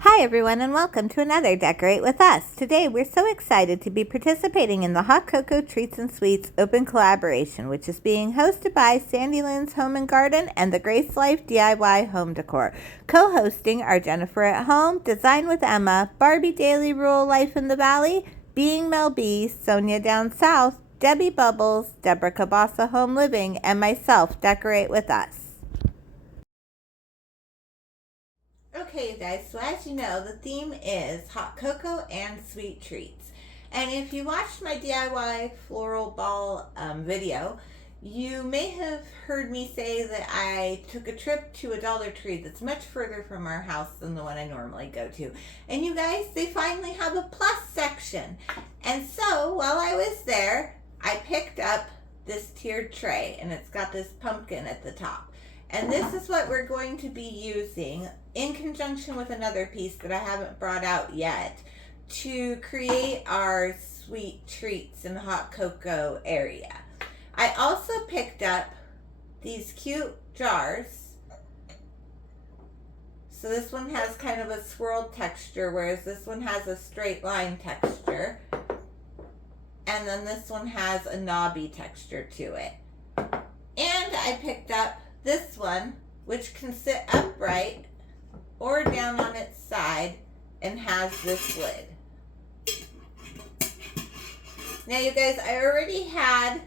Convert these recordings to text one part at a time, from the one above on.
Hi everyone and welcome to another Decorate With Us. Today we're so excited to be participating in the Hot Cocoa Treats and Sweets Open Collaboration, which is being hosted by Sandy Lynn's Home and Garden and the Grace Life DIY Home Decor. Co-hosting are Jennifer at Home, Design with Emma, Barbie Daily Rural Life in the Valley, Being Mel B, Sonia Down South, Debbie Bubbles, Deborah Cabasa Home Living, and myself, Decorate With Us. Okay, you guys, so as you know, the theme is hot cocoa and sweet treats. And if you watched my DIY floral ball video, you may have heard me say that I took a trip to a Dollar Tree that's much further from our house than the one I normally go to. And you guys, they finally have a plus section. And so while I was there, I picked up this tiered tray, and it's got this pumpkin at the top. And this is what we're going to be using in conjunction with another piece that I haven't brought out yet to create our sweet treats in the hot cocoa area. I also picked up these cute jars. So this one has kind of a swirled texture, whereas this one has a straight line texture. And then this one has a knobby texture to it. And I picked up this one, which can sit upright or down on its side and has this lid. Now you guys, I already had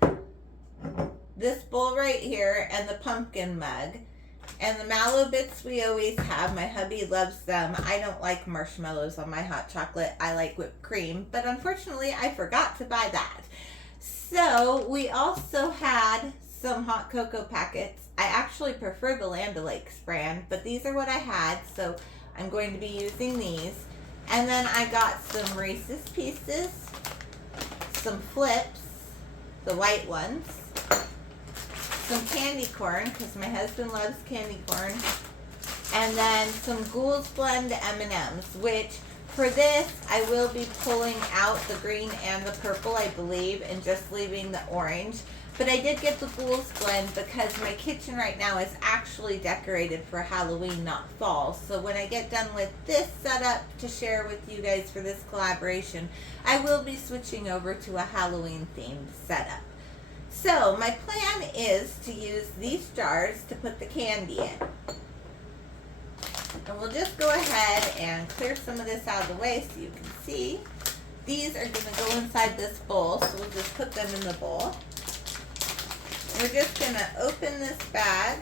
this bowl right here and the pumpkin mug and the mallow bits we always have. My hubby loves them. I don't like marshmallows on my hot chocolate. I like whipped cream, but unfortunately I forgot to buy that. So we also had some hot cocoa packets. I actually prefer the Land O'Lakes brand, but these are what I had, so I'm going to be using these. And then I got some Reese's Pieces, some Flips, the white ones, some candy corn, because my husband loves candy corn, and then some Ghoul's Blend M&Ms, which for this I will be pulling out the green and the purple, I believe, and just leaving the orange. But I did get the Ghoul's Blend because my kitchen right now is actually decorated for Halloween, not fall. So when I get done with this setup to share with you guys for this collaboration, I will be switching over to a Halloween themed setup. So my plan is to use these jars to put the candy in. And we'll just go ahead and clear some of this out of the way so you can see. These are going to go inside this bowl, so we'll just put them in the bowl. We're just going to open this bag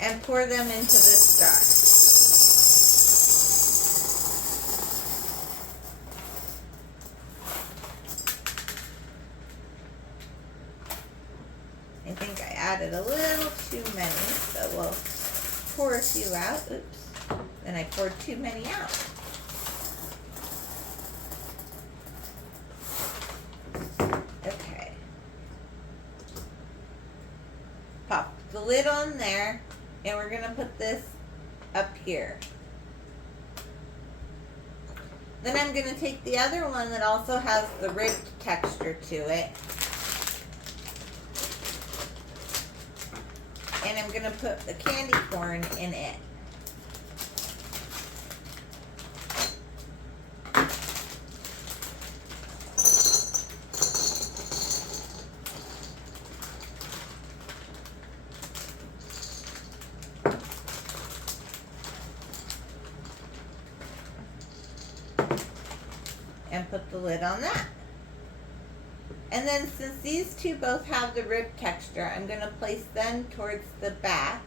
and pour them into this jar. I think I added a little too many, so we'll pour a few out. Oops, and I poured too many out. Pop the lid on there, and we're going to put this up here. Then I'm going to take the other one that also has the ribbed texture to it, and I'm going to put the candy corn in it. And put the lid on that. And then since these two both have the rib texture, I'm going to place them towards the back.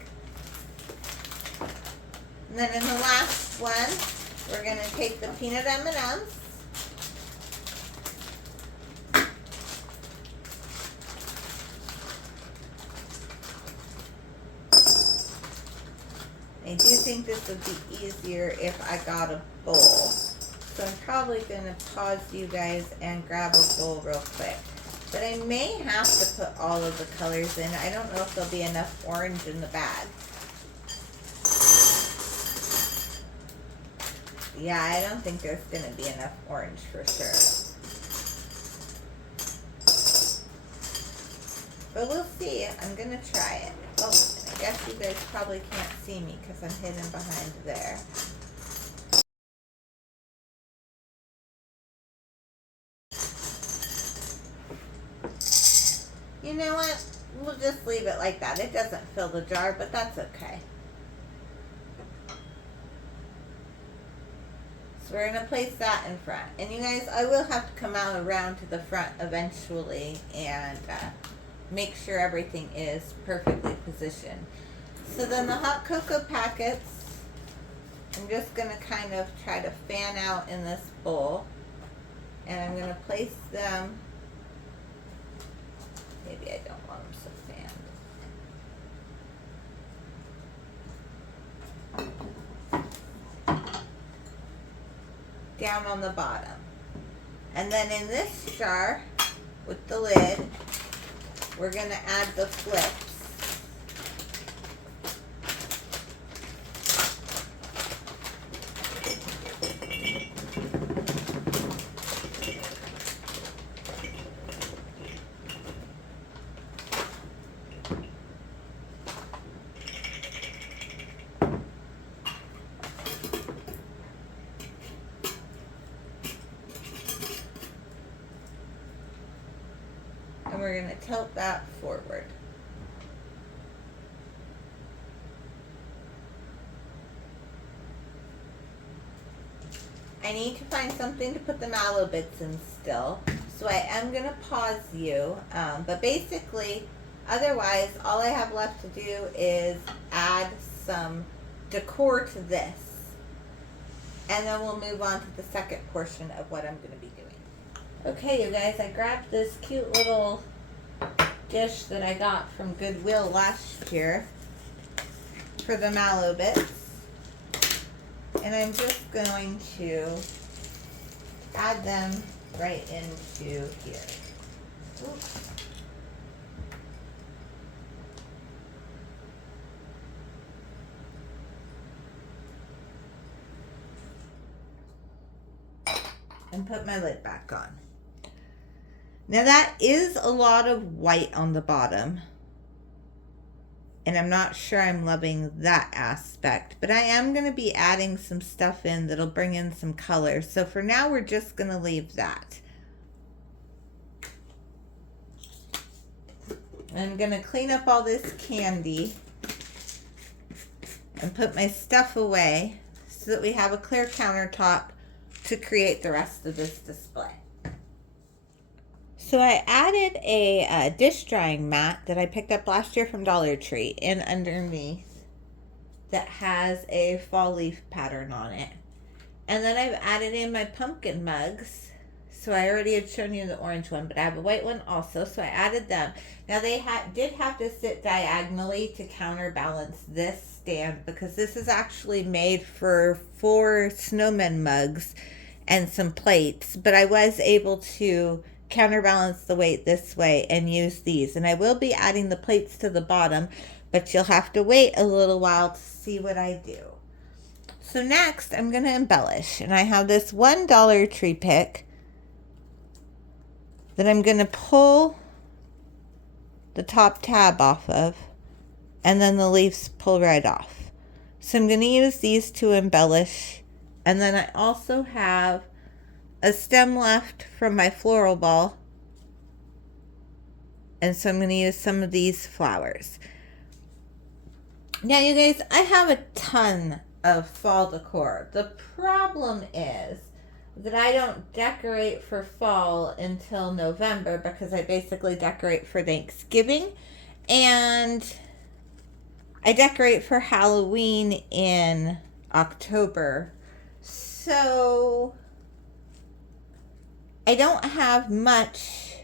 And then in the last one, we're going to take the peanut M&Ms. I do think this would be easier if I got a bowl. So I'm probably going to pause you guys and grab a bowl real quick. But I may have to put all of the colors in. I don't know if there'll be enough orange in the bag. Yeah, I don't think there's going to be enough orange for sure. But we'll see. I'm going to try it. Oh, I guess you guys probably can't see me because I'm hidden behind there. You know what? We'll just leave it like that. It doesn't fill the jar, but that's okay. So we're going to place that in front. And you guys, I will have to come out around to the front eventually and make sure everything is perfectly positioned. So then the hot cocoa packets, I'm just going to kind of try to fan out in this bowl. And I'm going to place them, maybe I don't want them so fanned, down on the bottom. And then in this jar with the lid, we're going to add the flips. And we're going to tilt that forward. I need to find something to put the mallow bits in still, so I am going to pause you, but basically, otherwise, all I have left to do is add some decor to this, and then we'll move on to the second portion of what I'm going to be doing. Okay, you guys, I grabbed this cute little dish that I got from Goodwill last year for the mallow bits. And I'm just going to add them right into here. Oops. And put my lid back on. Now that is a lot of white on the bottom. And I'm not sure I'm loving that aspect, but I am going to be adding some stuff in that'll bring in some color. So for now, we're just going to leave that. I'm going to clean up all this candy and put my stuff away so that we have a clear countertop to create the rest of this display. So I added a dish drying mat that I picked up last year from Dollar Tree in underneath that has a fall leaf pattern on it. And then I've added in my pumpkin mugs. So I already had shown you the orange one, but I have a white one also, so I added them. Now they did have to sit diagonally to counterbalance this stand because this is actually made for 4 snowman mugs and some plates, but I was able to counterbalance the weight this way and use these. And I will be adding the plates to the bottom, but you'll have to wait a little while to see what I do. So next I'm going to embellish, and I have this one Dollar Tree pick that I'm going to pull the top tab off of, and then the leaves pull right off. So I'm going to use these to embellish, and then I also have a stem left from my floral ball, and so I'm going to use some of these flowers. Now you guys, I have a ton of fall decor. The problem is that I don't decorate for fall until November because I basically decorate for Thanksgiving, and I decorate for Halloween in October. So I don't have much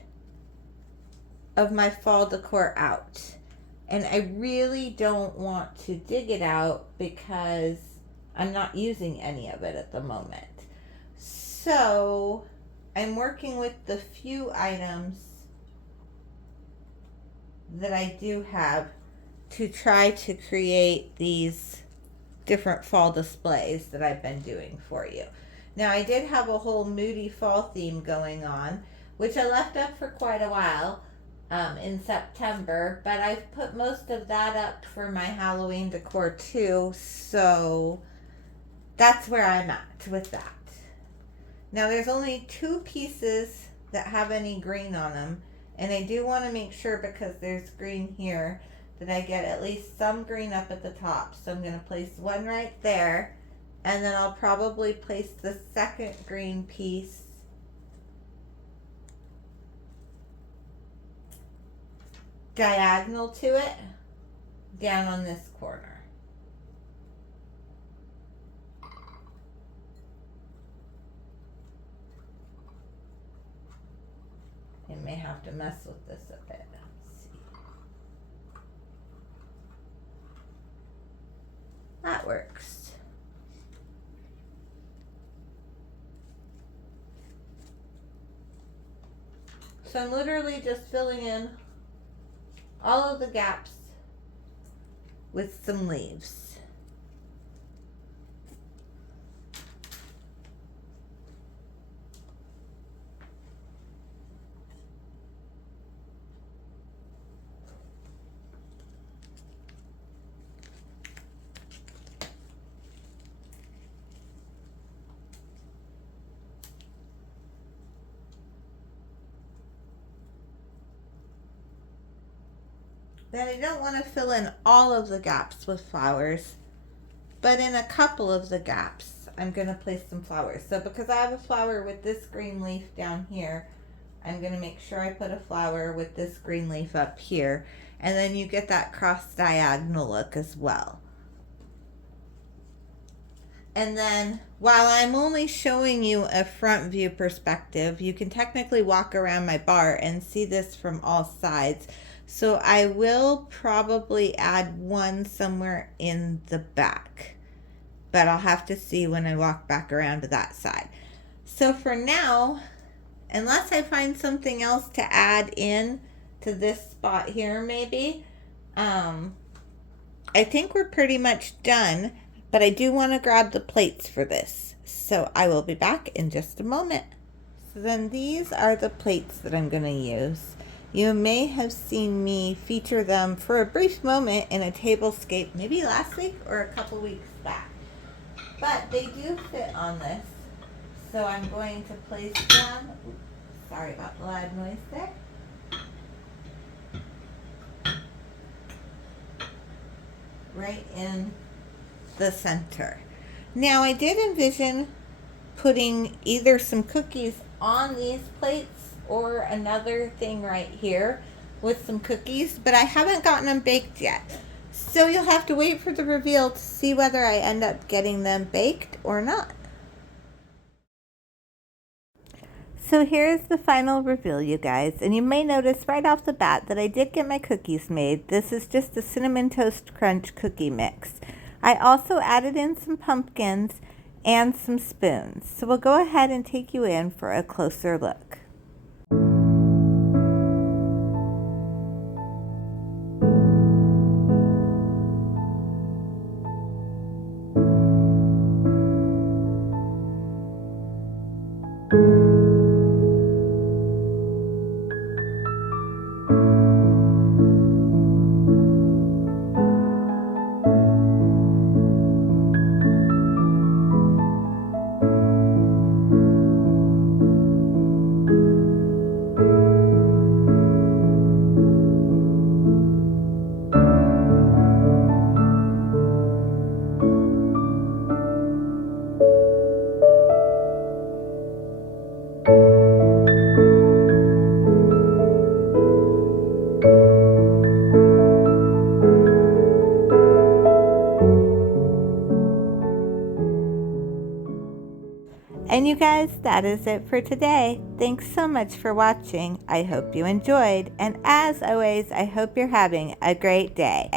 of my fall decor out, and I really don't want to dig it out because I'm not using any of it at the moment. So I'm working with the few items that I do have to try to create these different fall displays that I've been doing for you. Now I did have a whole moody fall theme going on, which I left up for quite a while, in September, but I've put most of that up for my Halloween decor too, so that's where I'm at with that. Now there's only 2 pieces that have any green on them, and I do want to make sure, because there's green here, that I get at least some green up at the top. So I'm going to place one right there, and then I'll probably place the second green piece diagonal to it down on this corner. I may have to mess with this a bit. Let's see. That works. So I'm literally just filling in all of the gaps with some leaves. Then I don't want to fill in all of the gaps with flowers, but in a couple of the gaps, I'm going to place some flowers. So because I have a flower with this green leaf down here, I'm going to make sure I put a flower with this green leaf up here. And then you get that cross diagonal look as well. And then while I'm only showing you a front view perspective, you can technically walk around my bar and see this from all sides. So I will probably add one somewhere in the back, but I'll have to see when I walk back around to that side. So for now, unless I find something else to add in to this spot here maybe, I think we're pretty much done, but I do want to grab the plates for this. So I will be back in just a moment. So then these are the plates that I'm going to use. You may have seen me feature them for a brief moment in a tablescape, maybe last week or a couple weeks back. But they do fit on this. So I'm going to place them, sorry about the loud noise there. Right in the center. Now I did envision putting either some cookies on these plates or another thing right here with some cookies, but I haven't gotten them baked yet. So you'll have to wait for the reveal to see whether I end up getting them baked or not. So here's the final reveal, you guys, and you may notice right off the bat that I did get my cookies made. This is just a Cinnamon Toast Crunch cookie mix. I also added in some pumpkins and some spoons. So we'll go ahead and take you in for a closer look. And you guys, that is it for today. Thanks so much for watching. I hope you enjoyed. And as always, I hope you're having a great day.